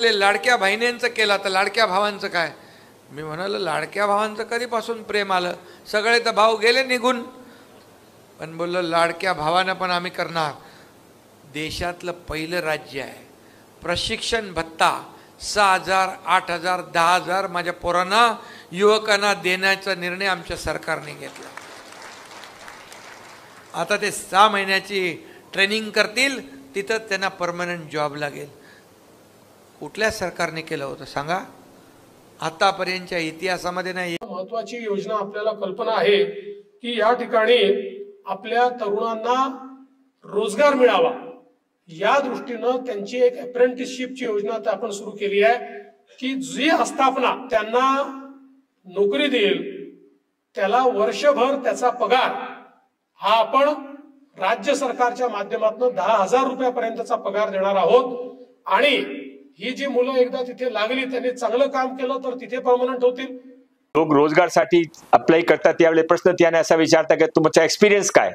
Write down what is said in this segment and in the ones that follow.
लाडक्या बहिणींचं केलं तर लाडक्या भावांचं काय? मी म्हणालो लाडक्या भावांचं कधीपासून प्रेम आलं, सगळे तर भाऊ गेले निघून, पण बोललो लाडक्या भावानं पण आम्ही करणार। देशातलं पहिलं राज्य आहे प्रशिक्षण भत्ता 6,000 8,000 10,000 माझ्या पोरांना युवकांना देण्याचा निर्णय आमच्या सरकारने घेतला। आता ते 6 महिन्याची ट्रेनिंग करतील, तिथं त्यांना परमनंट जॉब लागेल। कुठल्या सरकारने केलं होतं सांगा? आतापर्यंतच्या इतिहासामध्ये नाही। महत्त्वाची योजना आपल्याला कल्पना आहे की या ठिकाणी आपल्या तरुणांना रोजगार मिळावा, या दृष्टीने त्यांची एक अप्रेंटिसशिपची योजना आपण सुरू केली आहे की जी आस्थापना त्यांना नोकरी देईल त्याला वर्षभर त्याचा पगार हा आपण राज्य सरकारच्या माध्यमातून 10,000 रुपयापर्यंतचा पगार देणार आहोत। आणि ही जी मुलं एकदा तिथे लागली, त्यांनी चांगलं काम केलं तर तिथे परमनंट होतील। लोक रोजगारसाठी अप्लाय करतात त्यावेळी प्रश्न त्याने असा विचारता की तुमचा एक्सपिरियन्स काय?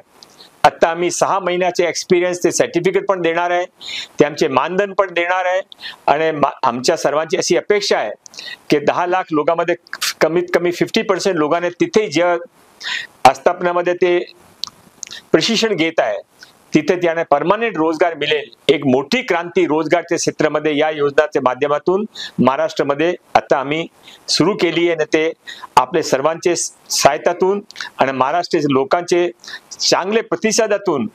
आता आम्ही 6 महिन्याचे एक्सपिरियन्स ते सर्टिफिकेट पण देणार आहे, ते आमचे मानधन पण देणार आहे। आणि आमच्या सर्वांची अशी अपेक्षा आहे की 10 लाख लोकांमध्ये कमीत कमी 50% लोकांना तिथे ज्या आस्थापनामध्ये ते प्रशिक्षण घेत आहे तिथे त्यांना परमनंट रोजगार मिळेल। एक मोठी क्रांती रोजगारच्या क्षेत्रामध्ये या योजनेच्या माध्यमातून महाराष्ट्रामध्ये आता आम्ही सुरू केली आहे। ते आपले सर्वांचे सहायतातून आणि महाराष्ट्राच्या लोकांचे चांगले प्रतिसादातून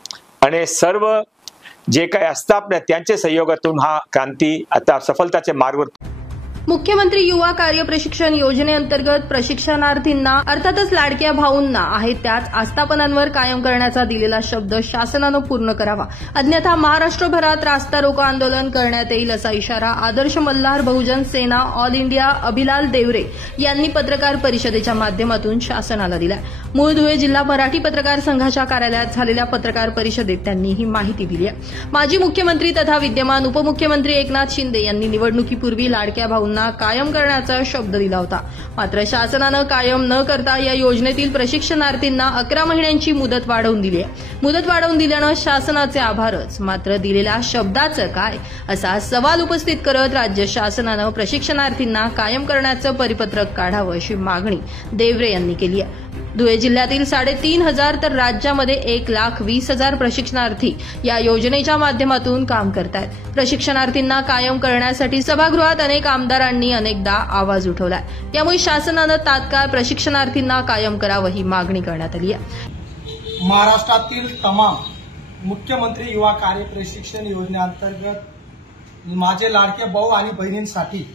आणि सर्व जे काही आस्थापना त्यांच्या सहयोगातून हा क्रांती आता सफलताच्या मार्गावर। मुख्यमंत्री युवा कार्य प्रशिक्षण योजनेअंतर्गत प्रशिक्षणार्थींना अर्थातच लाडक्या भाऊंना आहे त्याच आस्थापनांवर कायम करण्याचा दिलेला शब्द शासनानं पूर्ण करावा, अन्यथा महाराष्ट्रभरात रास्ता रोको आंदोलन करण्यात येईल असा इशारा आदर्श मल्हार बहुजन सेना ऑल इंडिया अभिलाल देवरे यांनी पत्रकार परिषदेच्या माध्यमातून शासनाला दिला। मूळ धुळे जिल्हा मराठी पत्रकार संघाच्या कार्यालयात झालेल्या पत्रकार परिषदेत त्यांनी ही माहिती दिली आहे। माजी मुख्यमंत्री तथा विद्यमान उपमुख्यमंत्री एकनाथ शिंदे यांनी निवडणुकीपूर्वी लाडक्या भाऊंना कायम करण्याचा शब्द दिला होता, मात्र शासनानं कायम न करता या योजनेतील प्रशिक्षणार्थींना 11 महिन्यांची मुदत वाढवून दिली आहे। मुदत वाढवून दिल्यानं शासनाचे आभारच, मात्र दिलेल्या शब्दाचं काय असा सवाल उपस्थित करत राज्य शासनानं प्रशिक्षणार्थींना कायम करण्याचं परिपत्रक काढावं अशी मागणी देवरे यांनी केली आहे। धुळे जिल्ह्यातील 3,500 तर राज्यामध्ये 1,20,000 प्रशिक्षणार्थी या योजनेच्या माध्यमातून काम करतायत। प्रशिक्षणार्थींना कायम करण्यासाठी सभागृहात अनेक आमदारांनी अनेकदा आवाज उठवलाय, त्यामुळे शासनानं तात्काळ प्रशिक्षणार्थींना कायम करावं ही मागणी करण्यात आली आहे। महाराष्ट्रातील तमाम मुख्यमंत्री युवा कार्य प्रशिक्षण योजनेअंतर्गत माझे लाडके भाऊ आणि बहिणींसाठी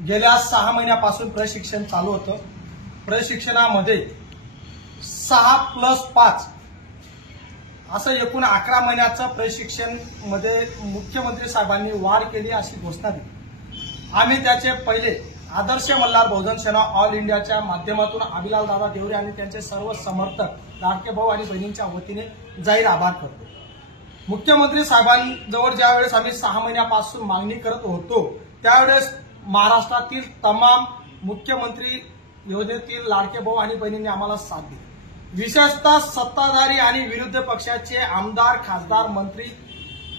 गेल्या 6 महिन्यापासून प्रशिक्षण चालू होतं। प्रशिक्षणामध्ये 6+5 असं एकूण 11 महिन्याचं प्रशिक्षण मध्ये मुख्यमंत्री साहेबांनी वाढ केली अशी घोषणा दिली। आम्ही त्याचे पहिले आदर्श मल्हार बहुजन सेना ऑल इंडियाच्या माध्यमातून अभिलाल दादा देवरे आणि त्यांचे सर्व समर्थक लाडके भाऊ आणि बहिणींच्या वतीने जाहीर आभार करतो। मुख्यमंत्री साहेबांजवळ ज्यावेळेस आम्ही 6 महिन्यापासून मागणी करत होतो त्यावेळेस महाराष्ट्रातील तमाम मुख्यमंत्री योजनेतील लाडके भाऊ आणि बहिणींनी आम्हाला साथ दिली। विशेषतः सत्ताधारी आणि विरोधी पक्षाचे आमदार खासदार मंत्री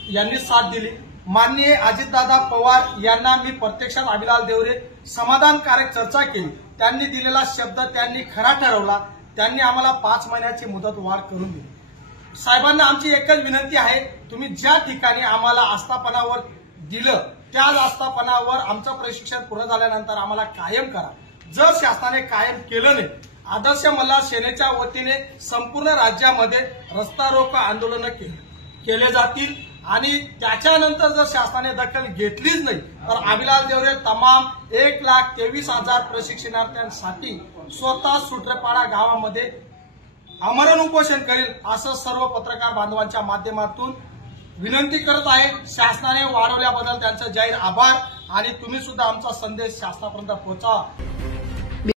यांनी साथ दिली। माननीय अजितदादा पवार यांना मी प्रत्यक्षात अभिलाल देवरे समाधानकारक चर्चा केली, त्यांनी दिलेला शब्द त्यांनी खरा ठरवला, त्यांनी आम्हाला 5 महिन्याची मुदत वाढ करून दिली। साहेबांना आमची एकच विनंती आहे, तुम्ही ज्या ठिकाणी आम्हाला आस्थापनावर दिलं त्याच आस्थापनावर आमचं प्रशिक्षण पूर्ण झाल्यानंतर आम्हाला कायम करा। जर शासनाने कायम केलं नाही, आदर्श मल्हार सेनेच्या वतीने संपूर्ण राज्यामध्ये रस्ता रोको आंदोलन केले जातील आणि त्याच्यानंतर जर शासनाने दखल घेतलीच नाही तर अभिलाल देवरे तमाम 1,23,000 प्रशिक्षणार्थ्यांसाठी स्वतः सुट्रेपाडा गावामध्ये आमरण उपोषण करेल असं सर्व पत्रकार बांधवांच्या माध्यमातून विनंती करत आहे। शासनाने वाढवल्याबद्दल त्यांचा जाहीर आभार आणि तुम्ही सुद्धा आमचा संदेश शासनापर्यंत पोहोचवा।